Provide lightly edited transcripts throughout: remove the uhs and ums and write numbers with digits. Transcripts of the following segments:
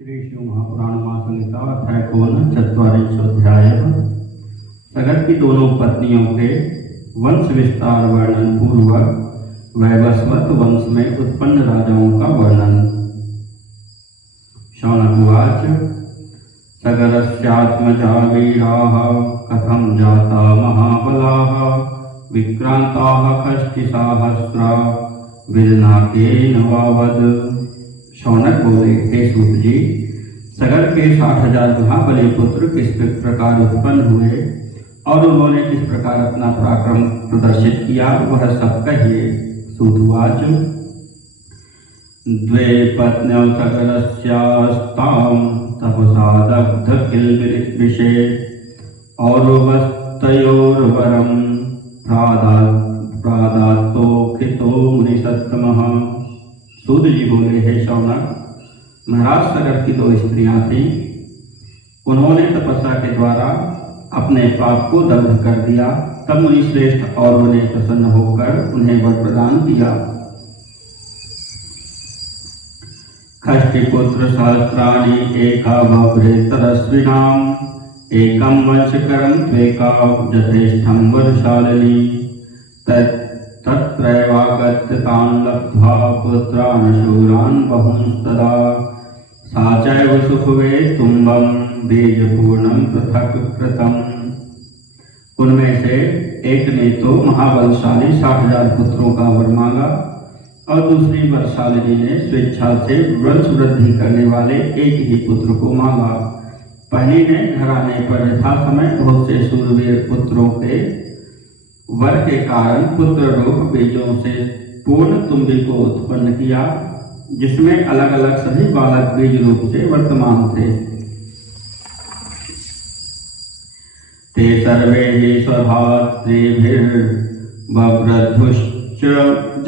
श्री शिव महापुराणमासंहिता अध्याय 44 सगर की दोनों पत्नियों के वंश विस्तार वर्णन पूर्वक वैवस्वत वंश में उत्पन्न राजाओं का वर्णन। शौनक सगरस्यात्मजा वीराः कथं जाता महाबलाः विक्रांताः कष्टिसाहस्रा विदनाकेन वावद। शौनक बोले, हे सूत जी, सगर के 60,000 महाबली पुत्र किस प्रकार उत्पन्न हुए और उन्होंने किस प्रकार अपना पराक्रम प्रदर्शित किया, वह सब कहिए। सूतवाच, द्वे पत्न्यौ सगरस्यास्तां तपसा दग्ध किल्बिषे औरवस्तयोर्वरं प्रादात्तोखितो मुनिसत्तमः। सूत जी बोले, हे शौनक, महाराज सगर की 2 स्त्रियां थीं। उन्होंने तपस्या के द्वारा अपने पाप को दग्ध कर दिया। तब मुनिश्रेष्ठ और उन्हें प्रसन्न होकर उन्हें वर प्रदान किया। खष्टिपुत्र सहस्राणि एका भव्रे तरस्विनाम् एकं वंशकरं त्वेका यथेष्ठं वरशालिनी तत्रैवागत्य तान् लब्ध्वा पुत्रान् शूरान् बहूंस्तदा सा चैव सुखवे तुम्बं बीजपूर्णं पृथक् कृतम्। उनमें से एक ने तो महाबलशाली 60,000 पुत्रों का वर मांगा और दूसरी वरशालिनी ने स्वेच्छा से वंश वृद्धि करने वाले एक ही पुत्र को मांगा। पहली ने घर आने पर यथा समय बहुत से शूरवीर पुत्रों के वर के कारण पुत्र रूप बीजों से पूर्ण तुम्बी को उत्पन्न किया, जिसमें अलग अलग सभी बालक बीज रूप से वर्तमान थे। ते सर्वे ही स्वधात्रीभिर्ववृद्धुश्च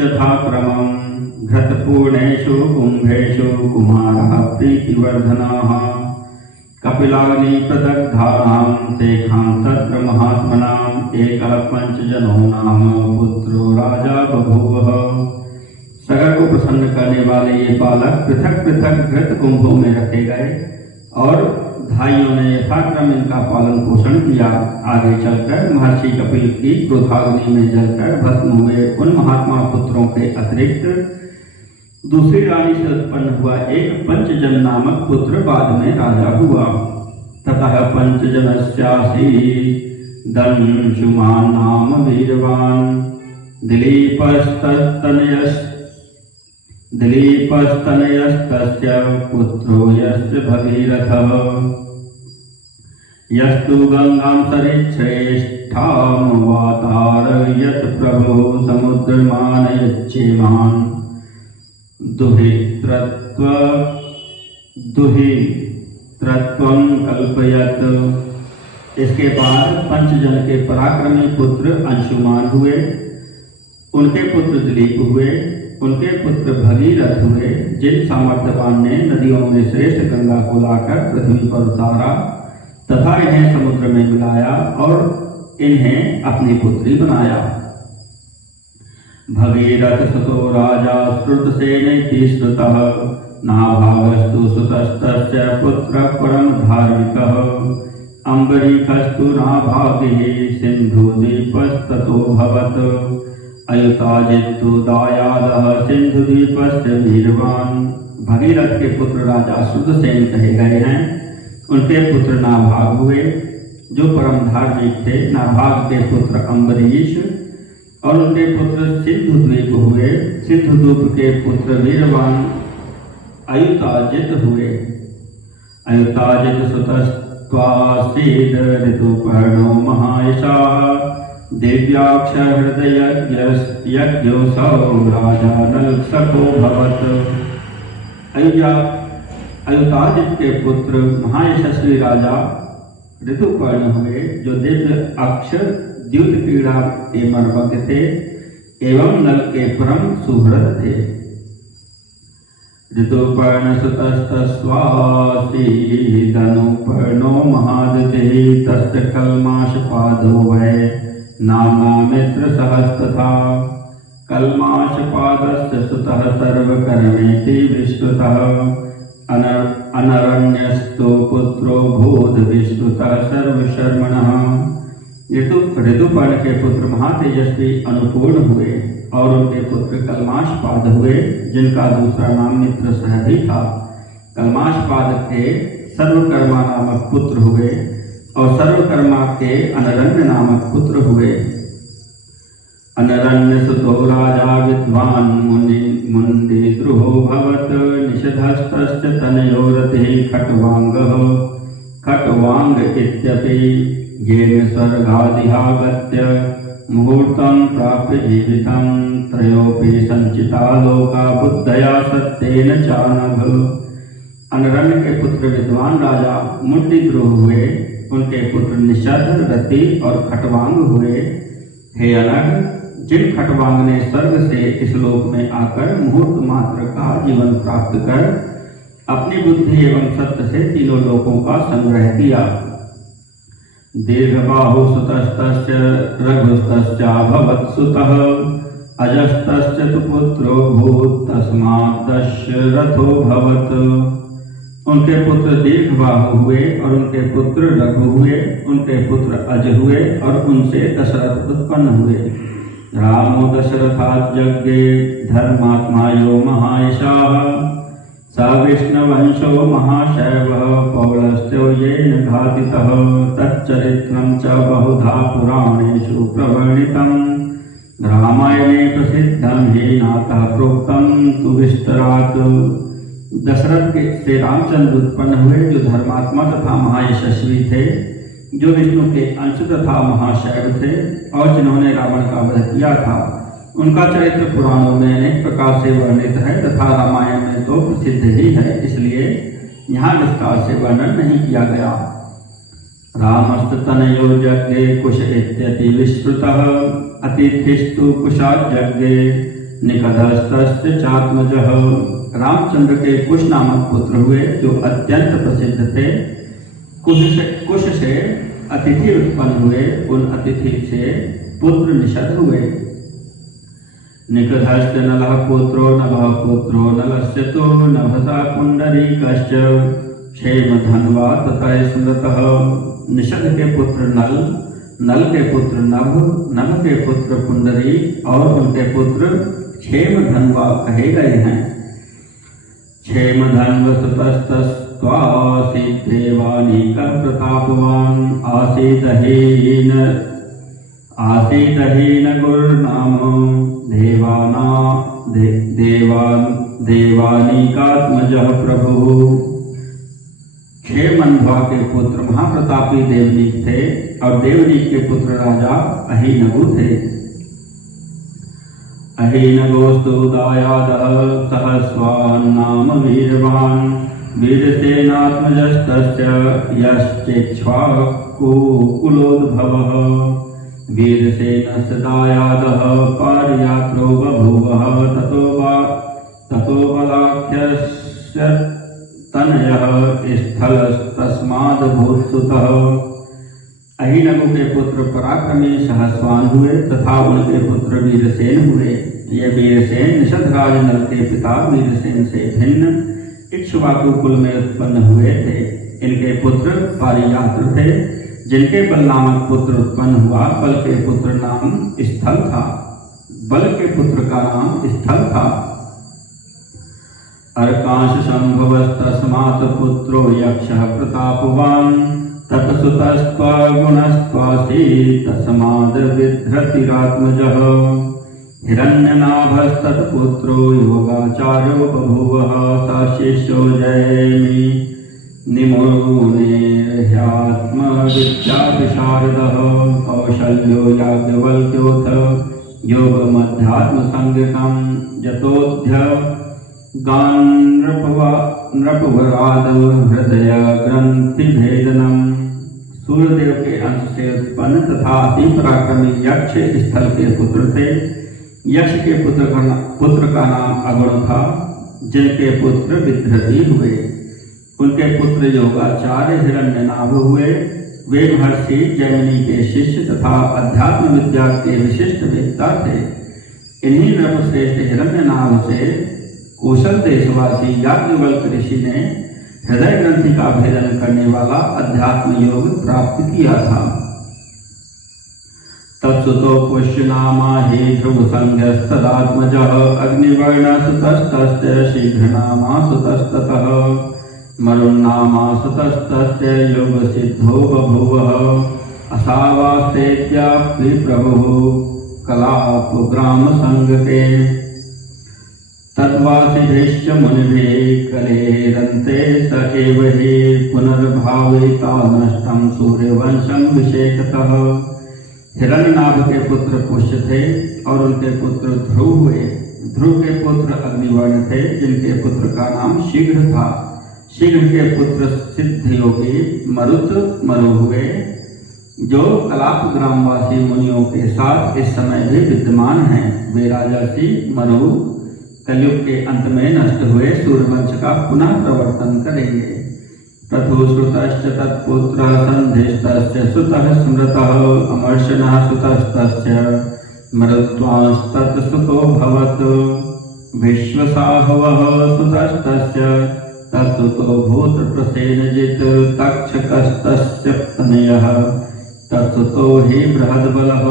यथाक्रमं घृतपूर्णेषु कुम्भेषु कुमारः प्रीतिवर्धनाः कपिलाग्नि प्रदग्धानां तेषां तत्र महात्मनां एकः 5 जनों नाम पुत्रो राजा बभूव। सगर को प्रसन्न करने वाले ये बालक पृथक पृथक घृत कुंभों में रखे गए और धाइयों ने यथाक्रम इनका पालन पोषण किया। आगे चलकर महर्षि कपिल की क्रोधाग्नि में जलकर भस्म हुए उन महात्मा पुत्रों के अतिरिक्त दूसरी रानी से उत्पन्न हुआ एक पंचजन नामक पुत्र बाद में राजा हुआ। ततः पंचजनस्यासी दंशुमान नाम वीरवान दिलीपस्तनयस्तस्य पुत्रो यस्य भगीरथः यस्तु गंगां सरिच्छ्रेष्ठामवातारयत् प्रभो समुद्रमानयच्चेमान् दुहित्रत्वं कल्पयत। इसके बाद पंचजन के पराक्रमी पुत्र अंशुमान हुए, उनके पुत्र दिलीप हुए, उनके पुत्र भगीरथ हुए, जिन सामर्थ्यवान ने नदियों में श्रेष्ठ गंगा को लाकर पृथ्वी पर उतारा तथा इन्हें समुद्र में मिलाया और इन्हें अपनी पुत्री बनाया। भगीरथ सुतो राजा श्रुतसेनेति श्रुतः नाभागस्तु सुतस्तस्य पुत्रः परम धार्मिकः अम्बरीकस्तु नाभागिः सिन्धुद्वीपस्ततोऽभवत् अयुताजित्तु दायादः सिन्धुद्वीपस्य वीरवान्। भगीरथ के पुत्र राजा श्रुतसेन कहे गए हैं। उनके पुत्र नाभाग हुए जो परम धार्मिक थे। नाभाग के पुत्र अम्बरीश और उनके पुत्र सिंधुद्वीप हुए। सिंधुद्वीप के पुत्र वीरवान अयुताजित हुए। अयुताजित सुतस्त्वासीद ऋतुपर्णो महायशाः दिव्याक्ष हृदय यज्ञोऽसौ राजा नलसको भवत्। अयुताजित के पुत्र महायशस्वी राजा ऋतुपर्ण हुए जो दिव्य अक्षर द्युत क्रीड़ा के मर्वज्ञ थे एवं नल के परम सुहृद थे। ऋतुपर्ण सुतस्तस्वासीदनुपर्णो महादतिः तस्य कल्माशपादो वै नाम्ना मित्रसहस्तथा कल्माशपादस्य सुतः सर्वकर्मेति विश्रुतः अनरण्यस्तो पुत्रो भूत विश्रुतः सर्वशर्मणः। ऋतुपर्ण के पुत्र महातेजस्वी अनुपूर्ण हुए और उनके पुत्र कल्माशपाद हुए, जिनका दूसरा नाम मित्रसह भी था। कल्माशपाद के सर्वकर्मा नामक पुत्र हुए और सर्वकर्मा के अनरण्य नामक पुत्र हुए। अनरण्य सुतो राजा विद्वान मुंडी द्रुहो भवत, निषधस्तश्च तनयो रतिः खट्वांगः। खट्वांग इत्यपि येन स्वर्गादिहागत्य मुहूर्तं प्राप्य जीवितं, त्रयोपि संचिता लोका बुद्धया सत्येन चानघ। अनरण्य के पुत्र विद्वान राजा मुंडीद्रुह हुए, उनके पुत्र निषध, रति और खट्वांग हुए। हे अनघ, जिन खट्वांग ने स्वर्ग से इस लोक में आकर मुहूर्त मात्र का जीवन प्राप्त कर अपनी बुद्धि एवं सत्य से तीनों लोकों का संग्रह किया। दीर्घबाहु सुतस्तस्य रघुस्तश्चाभवत् सुतः, अजस्तश्च तु पुत्रो भूत् तस्मात् दशरथो भवत्। उनके पुत्र दीर्घबाहु हुए और उनके पुत्र रघु हुए, उनके पुत्र अज हुए और उनसे दशरथ उत्पन्न हुए। रामो दशरथाज्ञे धर्मात्मा यो महायशाः, स विष्णुवंशो महाशैवः पौलस्त्यो येन घातितः। तच्चरित्रं च बहुधा पुराणेषु प्रवर्णितं, रामायणे प्रसिद्धं हि नातः प्रोक्तं तु विस्तरात्। दशरथ से रामचंद्र उत्पन्न हुए, जो धर्मात्मा तथा महायशस्वी थे, जो विष्णु के अंश तथा महाशैव थे और जिन्होंने रावण का वध किया था। उनका चरित्र पुराणों में अनेक प्रकार से वर्णित है तथा रामायण में तो प्रसिद्ध ही है, इसलिए यहाँ विस्तार से वर्णन नहीं किया गया। रामस्तनयो यज्ञे कुश इत्यति विश्रुतः, अतिथिस्तु कुशाज्ञे निकधस्तश्च चात्मजः। रामचंद्र के कुश नामक पुत्र हुए, जो अत्यंत प्रसिद्ध थे। कुश से अतिथि उत्पन्न हुए, उन अतिथि से पुत्र निषद हुए। निकधश्च नलः पुत्रो नभः पुत्रो नलस्य तु नभसा पुंडरीकश्च, क्षेम धन्वा तथा स्मृतः। निषद के पुत्र नल, नल के पुत्र नभ, नभ के पुत्र पुंडरी और उनके पुत्र क्षेम धन्वा कहे गए हैं। क्षेम धन्व सुतस्तस्त्वासीत् देवानीकः प्रतापवान्, आसीदहीन गुरुनाम देवानीकात्मजः प्रभुः। क्षेमन्ध्वा के पुत्र महाप्रतापी देवनीक थे और देवनीक के पुत्र राजा अहीनगु थे। अहीनगोस्तु दायादः सहस्वान्नाम वीरवान्, वीरसेनात्मजस्तस्य यश्चेक्ष्वाकुलोद्भवः। वीरसेनस्य दायादः पारियात्रो बभूवः, ततो बलाख्यस्य तनयः स्थलस्तस्माद्भूत्सुतः। अहीनगु के पुत्र पराक्रमी सहस्वान हुए तथा उनके पुत्र वीरसेन हुए। ये वीरसेन निषधराज नल के पिता वीरसेन से भिन्न इक्ष्वाकु कुल में उत्पन्न हुए थे। इनके पुत्र पारियात्र थे, जिनके बल नामक पुत्र उत्पन्न हुआ। बल के पुत्र नाम स्थल था, बल के पुत्र का नाम स्थल था। अर्कांश संभवस्तस्मात् पुत्रो यक्षः प्रतापवान्, तत्सुतस्त्वगुणस्त्वासी तस्माद् विधृतिरात्मजः। हिरण्यनाभस्तत्पुत्रो योगाचार्यो बभूवः, स शिष्यो जयेमि निमुनेर्ह्यात्मविद्याविशारदः। कौशल्यो याज्ञवल्क्योऽथ योगमध्यात्मसंज्ञकं, यतोऽध्य गान्नृपवराद हृदय ग्रंथि भेदनम। सूर्यदेव के अंश से उत्पन्न तथा अति पराक्रमी यक्ष स्थल के पुत्र थे। यक्ष के पुत्र का नाम अगुण था, जिनके पुत्र विधृति हुए। उनके पुत्र योगाचार्य हिरण्यनाभ हुए। वे महर्षि जैमिनी के शिष्य तथा अध्यात्म विद्या के विशिष्ट वेत्ता थे। इन्हीं नृपश्रेष्ठ हिरण्यनाभ से कौशल देशवासी याज्ञवल्क्य ऋषि ने हृदय ग्रंथि का भेदन करने वाला अध्यात्म योग प्राप्त किया था। तत्सुतो पुष्यनामा हि ध्रुवसंज्ञस्तदात्मजः अग्निवर्णसुतस्तस्य शीघ्रनामा सुतस्ततः मरुन्नामा सुतस्तस्य योगसिद्धो बभूवः असावास्तेत्यापि प्रभुः कलापग्रामसंगते तद्वासिभिश्च मुनिभिः कलेरन्ते स एव हि पुनर्भाविता नष्टं सूर्यवंशं विशेषतः। हिरण्यनाभ के पुत्र पुष्य थे और उनके पुत्र ध्रुव हुए। ध्रुव के पुत्र अग्निवर्ण थे जिनके पुत्र का नाम शीघ्र था। शीघ्र के पुत्र सिद्ध योगी मरु हुए जो कलाप ग्रामवासी मुनियों के साथ इस समय भी विद्यमान हैं। वे राजर्षि मरु कलयुग के अंत में नष्ट हुए सूर्यवंश का पुनः प्रवर्तन करेंगे। प्रथुश्रुतश्च तत्पुत्रः सन्धिस्तस्य सुतः स्मृतः अमर्षणः सुतस्तस्य मरुत्वांस्तत्सुतोऽभवत् विश्वसाहवः सुतस्तस्य तत्सुतो भूतप्रसेनजित् तक्षकस्तस्य तनयः तत्सुतो हि बृहद्बलः।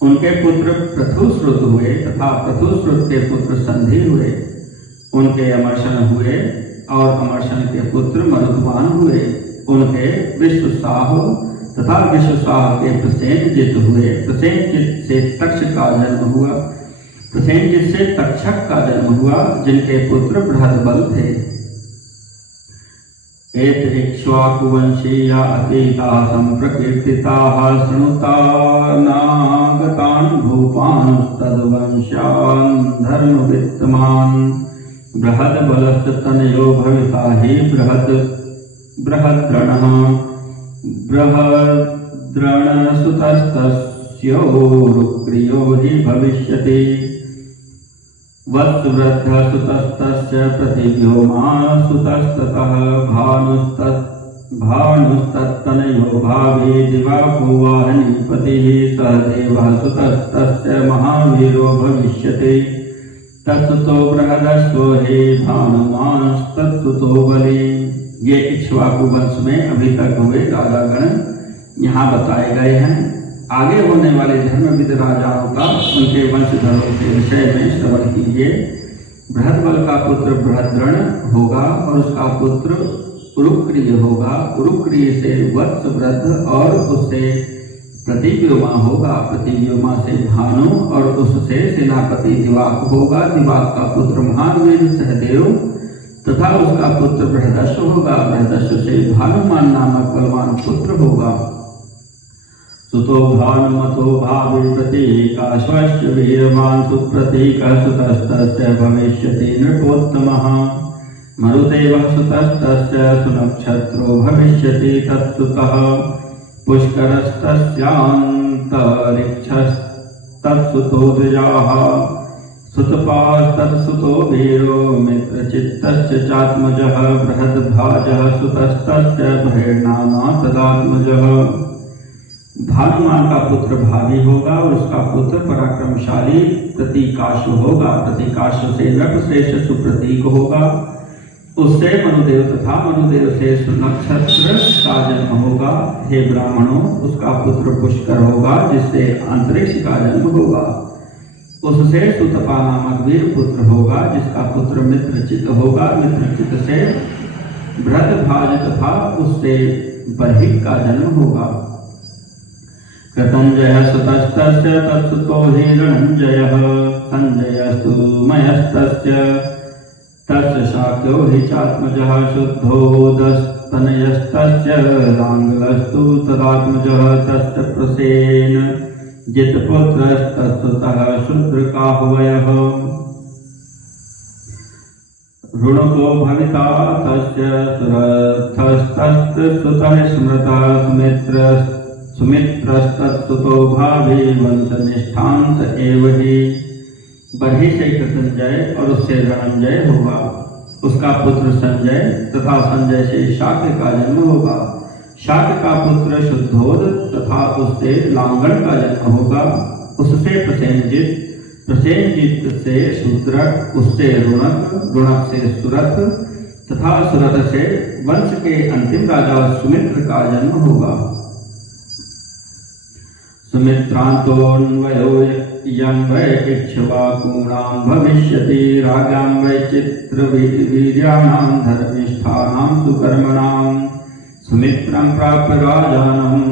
उनके पुत्र प्रथुश्रुत हुए तथा प्रथुश्रुत के पुत्र संधि हुए। उनके अमर्षण हुए और अमर्षण के पुत्र मरुत्वान हुए। उनके विश्वसाह तथा विश्वसाह के प्रसेनजित हुए। प्रसेनजित से तक्षक का जन्म हुआ। प्रसेनजित से तक्षक का जन्म हुआ जिनके पुत्र बृहद्बल थे। एत इक्ष्वाकुवंशीया अतीताः सम्प्रकीर्तिताः शृणुता नागतान् भूपांस्तद्वंशान् धर्मवित्तमान् बृहद्बलस्य तनयो भविता हि बृहद्रणः बृहद्रणसुतस्तस्योरुक्रियो हि भविष्यति वत्सवृद्धः सुतस्तस्य प्रतिव्योमा सुतस्ततः भानुस्तत्तनयो भावी दिवाकुवाहनीपतिः सहदेवः सुतस्तस्य महावीरो भविष्यति तत्सुतो बृहदस्यो हि भानुमांस्तत्सुतो बली। ये इक्ष्वाकु वंश में अभी तक हुए राजागण यहाँ बताए गए हैं। आगे होने वाले धर्मविद राजाओं का उनके वंशधरों के विषय में श्रवण कीजिए। बृहद्बल का पुत्र बृहद्रण होगा और उसका पुत्र उरुक्रिय होगा। उरुक्रिय से वत्सवृद्ध और उससे प्रतिव्योमा होगा। प्रतिव्योमा से भानु और उससे सेनापति दिवाक होगा। दिवाक का पुत्र महावीर सहदेव तथा उसका पुत्र बृहदस्व होगा। बृहदस्व से भानुमान नामक बलवान पुत्र होगा। सुतो भानुमतो भावी प्रतीकाश्वस्य वीरवान् सुप्रतीकः सुतस्तस्य भविष्यति नृपोत्तमः मरुदेवः सुतस्तस्य सुनक्षत्रो भविष्यति तत्सुतः पुष्करस्तस्यान्तरिक्षस्तत्सुतो द्विजाः सुतपास्तत्सुतो वीरो मित्रचित्तस्य चात्मजः बृहद्भाजः सुतस्तस्य भैर्नामा तदात्मजः। भानुमान का पुत्र भावी होगा और उसका पुत्र पराक्रमशाली प्रतीकाश्व होगा। प्रतीकाश्व से नृपश्रेष्ठ सुप्रतीक होगा। उससे मनुदेव तथा मनुदेव से सुनक्षत्र का जन्म होगा। हे ब्राह्मणों, उसका पुत्र पुष्कर होगा जिससे अंतरिक्ष का जन्म होगा। उससे सुतपा नामक वीर पुत्र होगा जिसका पुत्र मित्रचित होगा। मित्रचित से बृहद्भाज तथा उससे बर्हिक का जन्म होगा। कृतंजय सुतस्तस्य तत्सुतो हिरण्यजयः संजयस्तु मयस्तस्य तस्य शाक्यो हि चात्मजः शुद्धोदस्तनयस्तस्य लाङ्गलस्तु तदात्मजः तस्य प्रसेन जितपुत्रस्तत्सुतः शूद्रकाहुवयः ऋणको भविता तस्य सुरथस्तस्तुतः स्मृतः सुमित्रस्तत्सुतो भावी वंशनिष्ठान्त एव हि। बर्हि से कृतंजय और उससे रणंजय होगा। उसका पुत्र संजय तथा संजय से शाक्य का जन्म होगा। शाक्य का पुत्र शुद्धोद तथा उससे लांगड़ का जन्म होगा। उससे प्रसेनजित, प्रसेनजित से शूद्रक, उससे रुणक, रुणक से सुरथ, तथा सुरथ से वंश के अंतिम राजा सुमित्र का जन्म होगा। सुमित्रान्तोऽन्वयो यं वै इक्ष्वाकूणां भविष्यति राज्ञां वै चित्रवीर्याणां धर्मिष्ठानां सुकर्मणां। सुमित्रं प्राप्य राजानं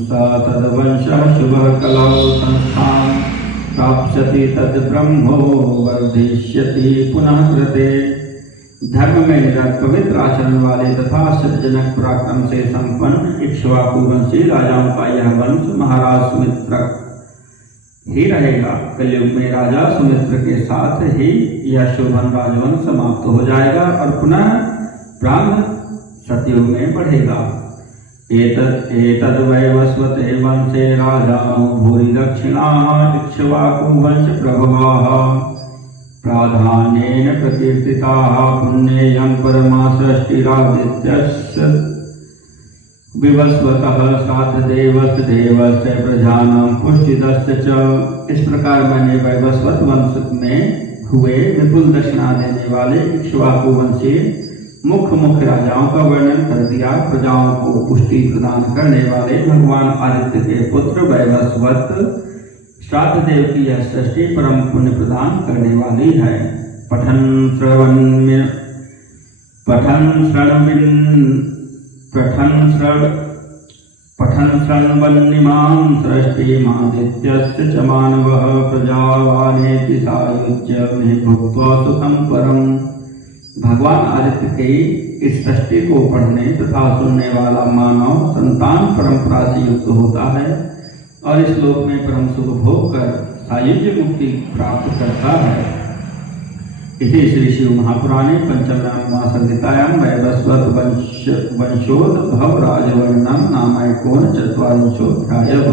स तद्वंशः शुभः कलौ संस्थां प्राप्स्यति तद्ब्रह्मो वर्धिष्यति पुनः कृते। धर्म में निरत पवित्र आचरण वाले तथा सज्जनक पराक्रम से संपन्न इक्ष्वाकु वंशी राजाओं का यह वंश महाराज सुमित्र ही रहेगा। कलयुग में राजा सुमित्र के साथ ही यह शोभन राजवंश समाप्त हो जाएगा और पुनः ब्राह्मण सतयुग में बढ़ेगा। एतद् वैवस्वते वंशे राजानो भूरि दक्षिणाः इक्ष्वाकु वंश प्रभवाः प्राधान्येन प्रकीर्तिताः पुण्येयं परमा षष्टिरादित्यस्य विवस्वतः सातदेवस्य देवस्य प्रजानां पुष्टिदस्य च। इस प्रकार मैंने वैवस्वत वंश में हुए विपुल दक्षिणा देने वाले इक्ष्वाकु वंशी मुख्य राजाओं का वर्णन कर दिया। प्रजाओं को पुष्टि प्रदान करने वाले भगवान आदित्य के पुत्र वैवस्वत श्राद्ध देव की यह सृष्टि परम पुण्य प्रदान करने वाली है। पठन श्रवन्निमां सृष्टिमादित्यस्य च मानवः प्रजावानेति सायुज्य में भुक्त्वा सुखं परम्। भगवान आदित्य की इस सृष्टि को पढ़ने तथा सुनने वाला मानव संतान परंपरा से युक्त होता है और इस लोक में परम सुख भोग कर सायुज्य मुक्ति प्राप्त करता है। इति श्री शिव महापुराणे पंचम संहितायां वैवस्वत वंशोद्भव राजवर्णनम नामैकोनचत्वारिंशोऽध्यायः।